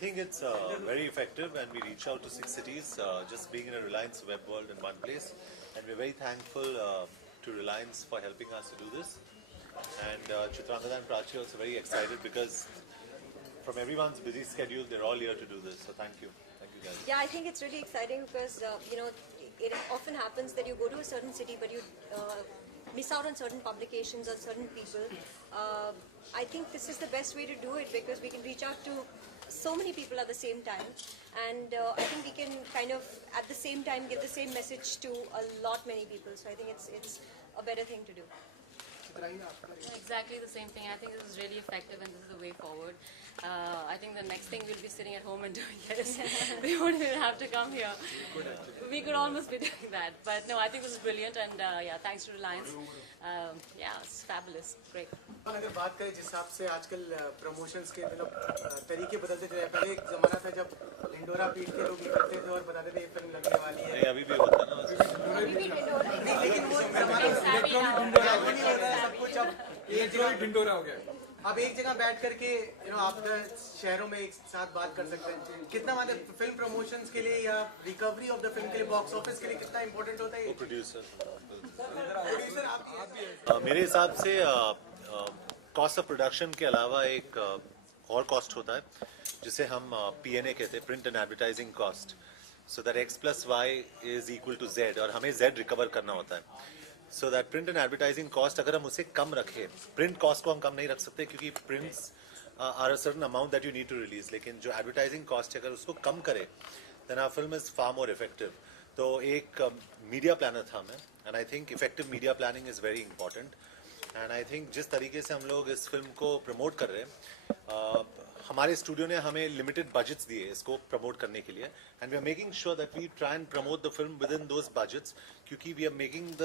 think it's very effective, and we reach out to 6 cities, just being in a Reliance web world in one place. And we're very thankful to Reliance for helping us to do this. And Chitrangada and Prachi are also very excited because from everyone's busy schedule, they're all here to do this. So thank you. Thank you guys. Yeah, I think it's really exciting because, it often happens that you go to a certain city but you miss out on certain publications or certain people. I think this is the best way to do it because we can reach out to so many people at the same time, and I think we can kind of at the same time give the same message to a lot many people. So I think it's a better thing to do. Exactly the same thing. I think this is really effective and this is the way forward. I think the next thing we'll be sitting at home and doing this. We won't even have to come here. We could almost be doing that. But no, I think this is brilliant, and yeah, thanks to Reliance. Yeah, it's fabulous. Great. अगर बात करें जिस हिसाब से आजकल promotions के तरीके बदलते चले, पहले एक जमाना था जब ढिंडोरा पीट के लोग निकलते थे और बताते थे ये फिल्म लगने वाली है। अभी भी होता ना। लेकिन वो जमाना नहीं हो रहा है, सब कुछ अब इलेक्ट्रॉनिक ढिंडोरा हो गया। अब एक जगह बैठ करके आप शहरों में एक साथ बात कर सकते हैं। कितना मतलब फिल्म प्रमोशंस के लिए या रिकवरी ऑफ द फिल्म के लिए बॉक्स ऑफिस के लिए कितना इम्पोर्टेंट होता है? प्रोड्यूसर आप भी मेरे हिसाब से कॉस्ट ऑफ प्रोडक्शन के अलावा एक और कॉस्ट होता है जिसे हम PNA कहते हैं, print and advertising cost. So that X + Y is equal to Z, और हमें Z रिकवर करना होता है. So that print and advertising cost अगर हम उसे कम रखें, प्रिंट कॉस्ट को हम कम नहीं रख सकते क्योंकि prints are a certain amount that you need to release, लेकिन जो एडवर्टाइजिंग कॉस्ट है अगर उसको कम करे then our film is far more effective. तो एक मीडिया प्लानर था मैं, and I think effective media planning is very important. And I think जिस तरीके से हम लोग इस फिल्म को प्रमोट कर रहे हैं, हमारे स्टूडियो ने हमें लिमिटेड बजट्स दिए इसको प्रमोट करने के लिए, and we are making sure that we try and promote the film within those budgets, क्योंकि we are making the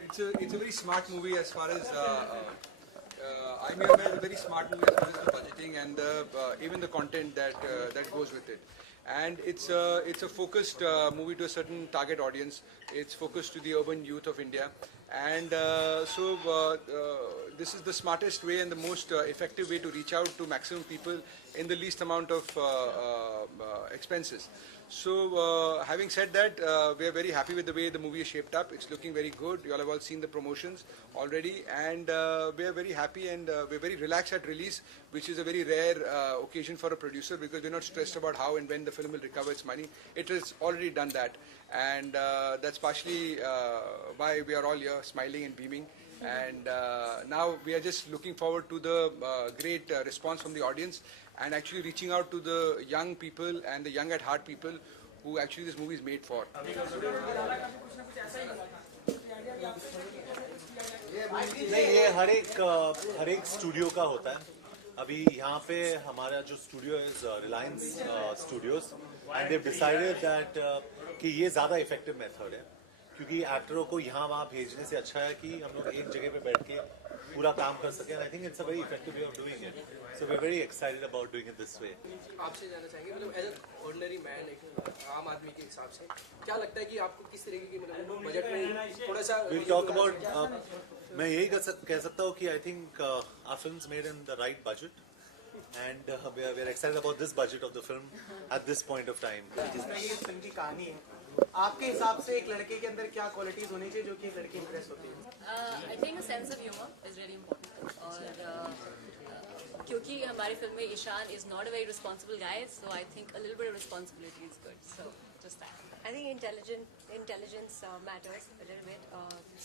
It's a very smart movie as far as I'm aware. A very smart movie as far as the budgeting and even the content that goes with it. And it's a focused movie to a certain target audience. It's focused to the urban youth of India, and so this is the smartest way and the most effective way to reach out to maximum people in the least amount of expenses. So having said that, we are very happy with the way the movie is shaped up. It's looking very good. You all have all seen the promotions already, and we are very happy, and we're very relaxed at release, which is a very rare occasion for a producer, because we're not stressed about how and when the film will recover its money. It has already done that, and that's partially why we are all here smiling and beaming. And now we are just looking forward to the great response from the audience, and actually reaching out to the young people and the young at heart people who actually this movie is made for. नहीं, ये हर एक studio का होता है. अभी यहाँ पे हमारा जो स्टूडियो है Reliance studios, and they decided that कि ये ज़्यादा इफेक्टिव मेथड है, क्योंकि एक्टरों को यहाँ वहाँ भेजने से अच्छा है कि हम लोग एक जगह पे बैठ के पूरा काम कर सकें. I think it's a very effective way of doing it, so we are very excited about doing it this way. आपसे जानना चाहेंगे, मतलब एज एन ऑर्डिनरी मैन, एक आम आदमी के हिसाब से क्या लगता है कि आपको किस तरीके की मतलब बजट में थोड़ा सा विल टॉक अबाउट, मैं यही कह सकता हूँ कि I think our films made in the right budget, and we are excited about this budget of the film at this point of time. जिस तरह की फिल्म की कहानी है, आपके हिसाब से एक लड़के के अंदर क्या क्वालिटीज होनी चाहिए जो कि एक लड़की इंप्रेस होती है? I think a sense of humor is really important. और क्योंकि हमारी फिल्म में Ishan is not a very responsible guy, so I think a little bit of responsibility is good. So just that. I think intelligence matters a little bit.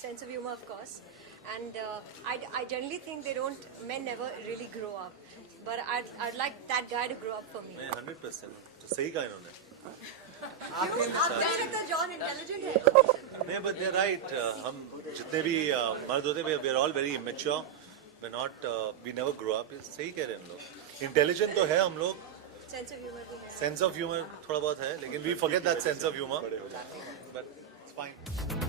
Sense of humor, of course, and I generally think men never really grow up, but I'd like that guy to grow up for me. मैं 100% तो सही कहा इन्होंने. आप कह सकते हैं John intelligent है. नहीं, but they're right. हम जितने भी मर्द होते हैं, we are all very immature. We never grow up. सही कह रहे हैं हम लोग. Intelligent तो है हम लोग. Sense of humor भी है. Sense of humor थोड़ा बहुत है, लेकिन we forget that sense of humor. But it's fine.